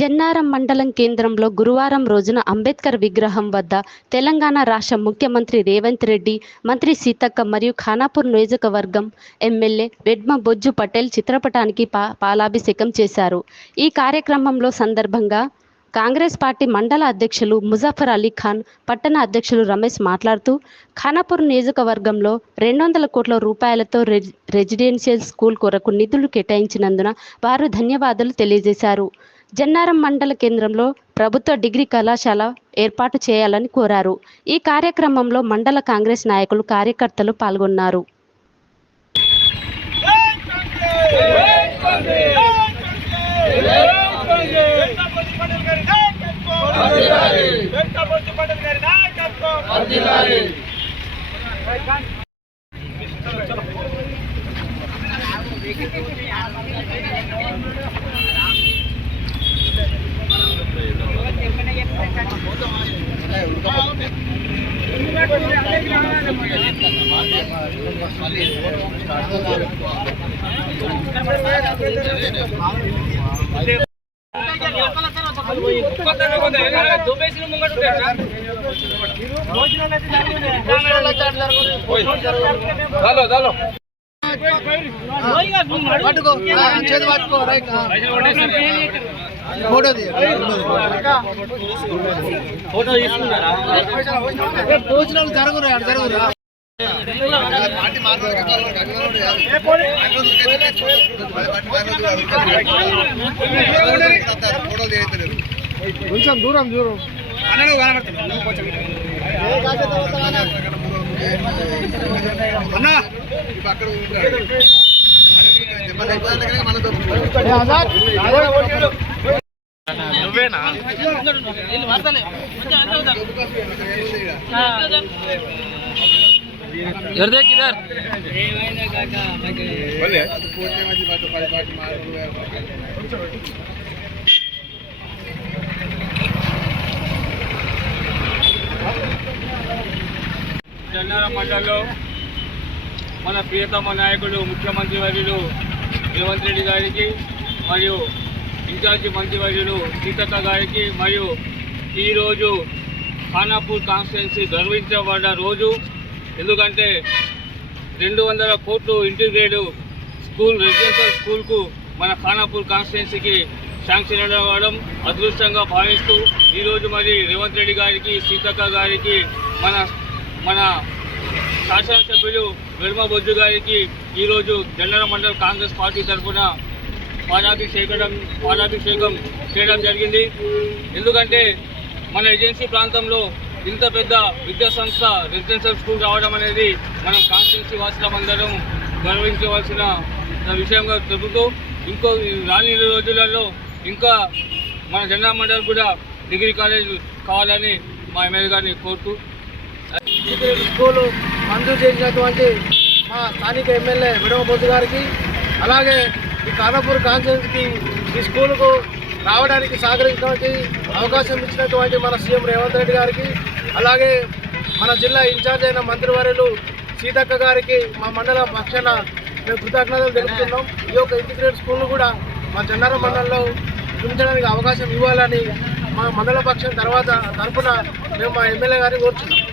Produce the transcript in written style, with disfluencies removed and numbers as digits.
జన్నారం మండలం కేంద్రంలో గురువారం రోజున అంబేద్కర్ విగ్రహం వద్ద తెలంగాణ రాష్ట్ర ముఖ్యమంత్రి రేవంత్ రెడ్డి, మంత్రి సీతక్క మరియు ఖానాపూర్ నియోజకవర్గం ఎమ్మెల్యే వెడ్మ బొజ్జు పటేల్ చిత్రపటానికి పాలాభిషేకం చేశారు. ఈ కార్యక్రమంలో సందర్భంగా కాంగ్రెస్ పార్టీ మండల అధ్యక్షులు ముజఫర్ అలీ ఖాన్, పట్టణ అధ్యక్షులు రమేష్ మాట్లాడుతూ ఖానాపూర్ నియోజకవర్గంలో 200 కోట్ల రూపాయలతో రెసిడెన్షియల్ స్కూల్ కొరకు నిధులు కేటాయించినందున వారు ధన్యవాదాలు తెలియజేశారు. జన్నారం మండల కేంద్రంలో ప్రభుత్వ డిగ్రీ కళాశాల ఏర్పాటు చేయాలని కోరారు. ఈ కార్యక్రమంలో మండల కాంగ్రెస్ నాయకులు, కార్యకర్తలు పాల్గొన్నారు. భోజనాలు జరుగురు కొంచెం దూరం నువ్వేనా किधर జన్నారం మండలంలో మన ప్రియతమ నాయకుడు ముఖ్యమంత్రి వర్యులు రేవంత్ రెడ్డి గారికి మరియు ఇన్ఛార్జి మంత్రి వర్యులు సీతక్క గారికి మరియు ఈరోజు ఖానాపూర్ కాన్స్టిట్యున్సీ గర్వించబడ్డ రోజు. ఎందుకంటే 200 కోట్లు ఇంటిగ్రేటెడ్ స్కూల్, రెసిడెన్షియల్ స్కూల్కు మన ఖానాపూర్ కాన్స్టిట్యున్సీకి శాంక్షన్ అవ్వడం అదృష్టంగా భావిస్తూ ఈరోజు మరి రేవంత్ రెడ్డి గారికి, సీతక్క గారికి, మన శాసనసభ్యులు వెడ్మ బొజ్జు గారికి ఈరోజు జన్నారం మండల కాంగ్రెస్ పార్టీ తరఫున పాలాభిషేకం చేయడం జరిగింది. ఎందుకంటే మన ఏజెన్సీ ప్రాంతంలో ఇంత పెద్ద విద్యా సంస్థ రెసిడెన్షియల్ స్కూల్ రావడం అనేది మనం కాన్స్టిట్యున్సీ వాసులందరం గర్వించవలసిన విషయంగా చెబుతూ ఇంకో రానున్న రోజులలో ఇంకా మన జన్నారం మండలం కూడా డిగ్రీ కాలేజ్ కావాలని మా ఎమ్మెల్యే గారిని కోరుతూ స్కూలు మంజూరు చేసినటువంటి మా స్థానిక ఎమ్మెల్యే వెడ్మ బొజ్జు గారికి, అలాగే ఈ ఖానాపూర్ కాన్స్టిట్యున్సీకి ఈ స్కూలుకు రావడానికి సహకరించినటువంటి అవకాశం ఇచ్చినటువంటి మన సీఎం రేవంత్ రెడ్డి గారికి, అలాగే మన జిల్లా ఇన్ఛార్జ్ అయిన మంత్రివర్యులు సీతక్క గారికి మా మండల పక్షాన మేము కృతజ్ఞతలు తెలుపుతున్నాం. ఈ యొక్క ఇంటిగ్రేటెడ్ స్కూల్ను కూడా మా జన్నారం మండలంలో నిర్మించడానికి అవకాశం ఇవ్వాలని మా మండల పక్షం తరఫున మేము మా ఎమ్మెల్యే గారిని కోరుచున్నాం.